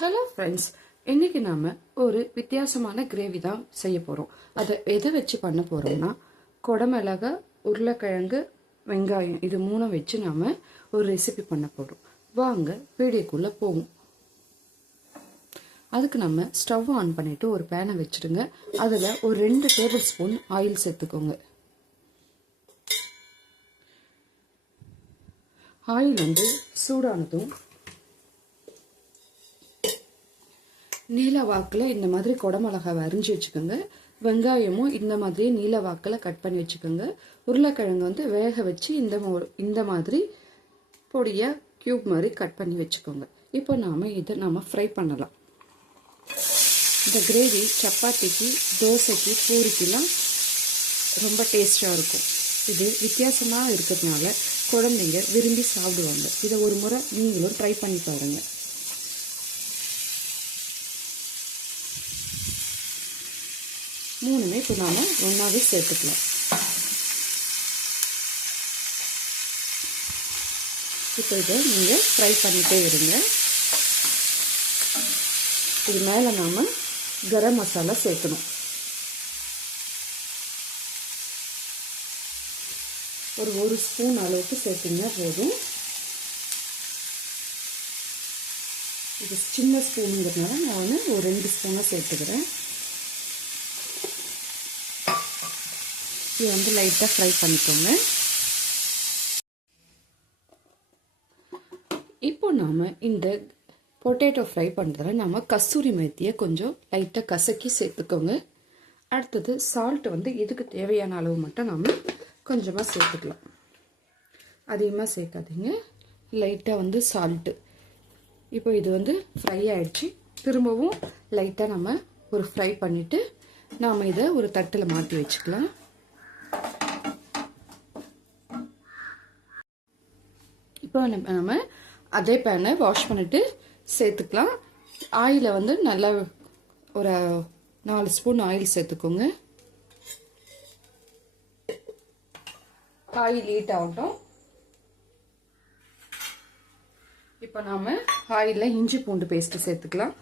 Hello friends, இன்னைக்கு நாம ஒரு வித்தியாசமான கிரேவி தான் செய்ய போகிறோம். அதை எதை வச்சு பண்ண போகிறோம்னா, குடமிளகா, உருளைக்கிழங்கு, வெங்காயம் இது மூணும் வச்சு நாம் ஒரு ரெசிபி பண்ண போகிறோம். வாங்க வீடியோக்குள்ளே போவோம். அதுக்கு நம்ம ஸ்டவ் ஆன் பண்ணிவிட்டு ஒரு பேனை வச்சுடுங்க. அதில் ஒரு 2 டேபிள் ஸ்பூன் ஆயில் சேர்த்துக்கோங்க. ஆயில் சூடானதும் நீல வாக்கில் இந்த மாதிரி குடமிளகாவை அரிஞ்சு வச்சுக்கோங்க. வெங்காயமும் இந்த மாதிரி நீல வாக்கில் கட் பண்ணி வச்சுக்கோங்க. உருளைக்கிழங்கு வேக வச்சு இந்த மாதிரி பொடியாக கியூப் மாதிரி கட் பண்ணி வச்சுக்கோங்க. இப்போ இதை ஃப்ரை பண்ணலாம். இந்த கிரேவி சப்பாத்திக்கு, தோசைக்கு, பூரிக்கெல்லாம் ரொம்ப டேஸ்டாக இருக்கும். இது வித்தியாசமாக இருக்கிறதுனால குழந்தைங்க விரும்பி சாப்பிடுவாங்க. இதை ஒரு முறை நீங்களும் ட்ரை பண்ணி பாருங்கள். மூணுமே இப்போ நாம் ஒன்றாவே சேர்த்துக்கலாம். இப்போ இதை நீங்கள் ஃப்ரை பண்ணிகிட்டே இருங்க. இது மேலே நாம் கரம் மசாலா சேர்க்கணும். ஒரு ஸ்பூன் அளவுக்கு சேர்த்திங்கன்னா போதும். இது சின்ன ஸ்பூனுங்கிறதுனால நான் ஒரு 2 ஸ்பூனாக சேர்த்துக்கிறேன். இது லைட்டாக ஃப்ரை பண்ணிக்கோங்க. இப்போ நாம் இந்த பொட்டேட்டோ ஃப்ரை பண்ணுறதுல நாம் கஸ்தூரி மேத்தியை கொஞ்சம் லைட்டாக கசக்கி சேர்த்துக்கோங்க. அடுத்தது சால்ட் இதுக்கு தேவையான அளவு மட்டும் நாம் கொஞ்சமாக சேர்த்துக்கலாம். அதிகமாக சேர்க்காதீங்க, லைட்டாக சால்ட்டு. இப்போ இது ஃப்ரை ஆகிடுச்சு. திரும்பவும் லைட்டாக நம்ம ஒரு ஃப்ரை பண்ணிவிட்டு நாம் இதை ஒரு தட்டில் மாற்றி வச்சுக்கலாம். இப்போ நம்ம அதே பேனை வாஷ் பண்ணிட்டு சேர்த்துக்கலாம். ஆயிலை நல்லா ஒரு 4 ஸ்பூன் ஆயில் சேர்த்துக்கோங்க. ஆயில் ஹீட் ஆகட்டும். இப்போ நாம ஆயிலில் இஞ்சி பூண்டு பேஸ்ட் சேர்த்துக்கலாம்.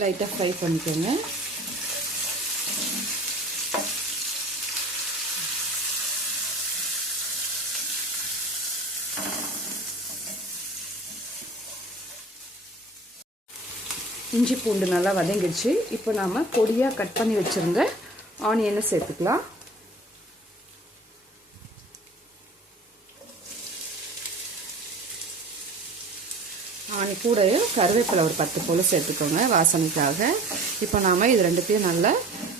லைட்டாக ஃப்ரை பண்ணிக்கோங்க. இஞ்சி பூண்டு நல்லா வதங்கிடுச்சு. இப்போ நாம் பொடியாக கட் பண்ணி வச்சுருந்த ஆனியனை சேர்த்துக்கலாம். கூட கருவேப்பிலை ஒரு 10 போல் சேர்த்துக்கோங்க வாசனைக்காக. இப்போ நாம் இது ரெண்டுத்தையும் நல்லா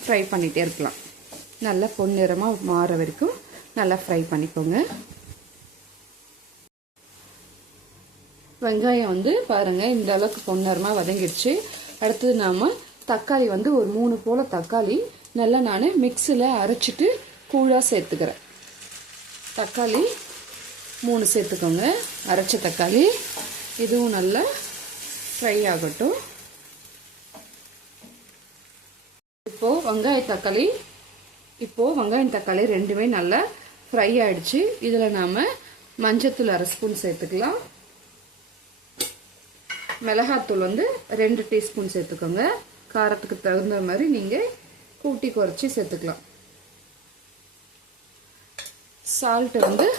ஃப்ரை பண்ணிகிட்டே இருக்கலாம். நல்லா பொன்னிறமாக மாற வரைக்கும் நல்லா ஃப்ரை பண்ணிக்கோங்க. வெங்காயம் பாருங்கள் இந்த அளவுக்கு பொன்னிறமாக வதங்கிடுச்சு. அடுத்தது நாம் தக்காளி ஒரு 3 போல் தக்காளி நல்லா நான் மிக்ஸியில் அரைச்சிட்டு கூழாக சேர்த்துக்கிறேன். தக்காளி 3 சேர்த்துக்கோங்க, அரைச்ச தக்காளி. இதுவும் நல்லா ஃப்ரை ஆகட்டும். இப்போது வெங்காயம் தக்காளி ரெண்டுமே நல்லா ஃப்ரை ஆகிடுச்சு. இதில் நாம் மஞ்சத்தூள் 1/2 ஸ்பூன் சேர்த்துக்கலாம். மிளகாத்தூள் 2 டீஸ்பூன் சேர்த்துக்கோங்க. காரத்துக்கு தகுந்த மாதிரி நீங்கள் கூட்டி குறைச்சி சேர்த்துக்கலாம். சால்ட்டு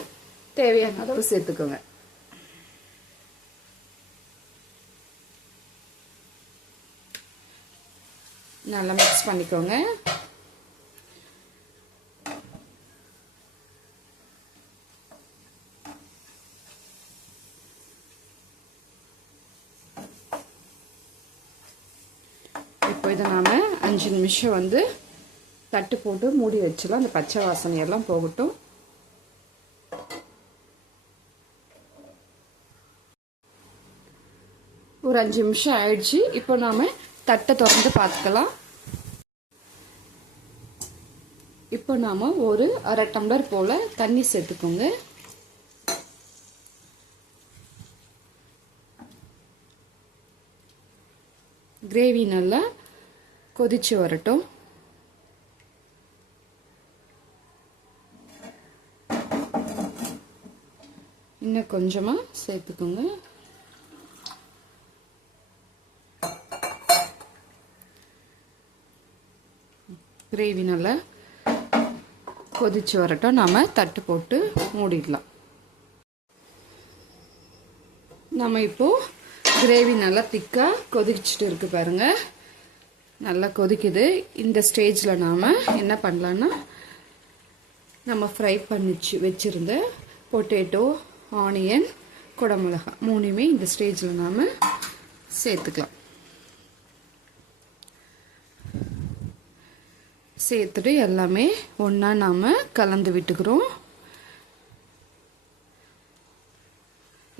தேவையான அளவு சேர்த்துக்கோங்க. நல்லா மிக்ஸ் பண்ணிக்கோங்க. இப்போ இதை நாம் 5 நிமிஷம் தட்டு போட்டு மூடி வச்சிடலாம். அந்த பச்சை வாசனையெல்லாம் போகட்டும். ஒரு 5 நிமிஷம் ஆயிடுச்சு. இப்போ நாம் தட்டை திறந்து பார்த்துக்கலாம். இப்போ நாம் ஒரு 1/2 டம்ளர் போல் தண்ணி சேர்த்துக்கோங்க. கிரேவி நல்லா கொதிச்சு வரட்டும். இன்னும் கொஞ்சமாக சேர்த்துக்கோங்க. கிரேவி நல்லா கொதிச்சு வரட்டும். நாம் தட்டு போட்டு மூடிடலாம். நம்ம இப்போது கிரேவி நல்லா திக்காக கொதிச்சுட்டு இருக்கு பாருங்கள். நல்லா கொதிக்குது. இந்த ஸ்டேஜில் நாம் என்ன பண்ணலான்னா, நம்ம ஃப்ரை பண்ணிச்சு வச்சுருந்த பொட்டேட்டோ, ஆனியன், குடமிளகா 3மே இந்த ஸ்டேஜில் நாம் சேர்த்துக்கலாம். சேர்த்துட்டு எல்லாமே ஒன்றா நாம் கலந்து விட்டுக்கிறோம்.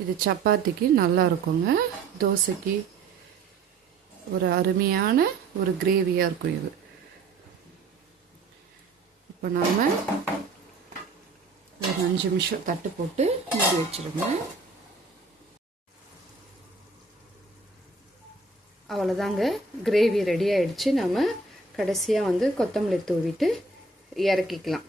இது சப்பாத்திக்கு நல்லா இருக்குங்க. தோசைக்கு ஒரு அருமையான ஒரு கிரேவியாக இருக்கும் இது. இப்போ நாம் ஒரு 5 நிமிஷம் தட்டு போட்டு மூடி வச்சுருங்க. அவ்வளோதாங்க, கிரேவி ரெடி ஆயிடுச்சு. நம்ம கடைசியாக கொத்தமல்லி தூவிட்டு இறக்கிக்கலாம்.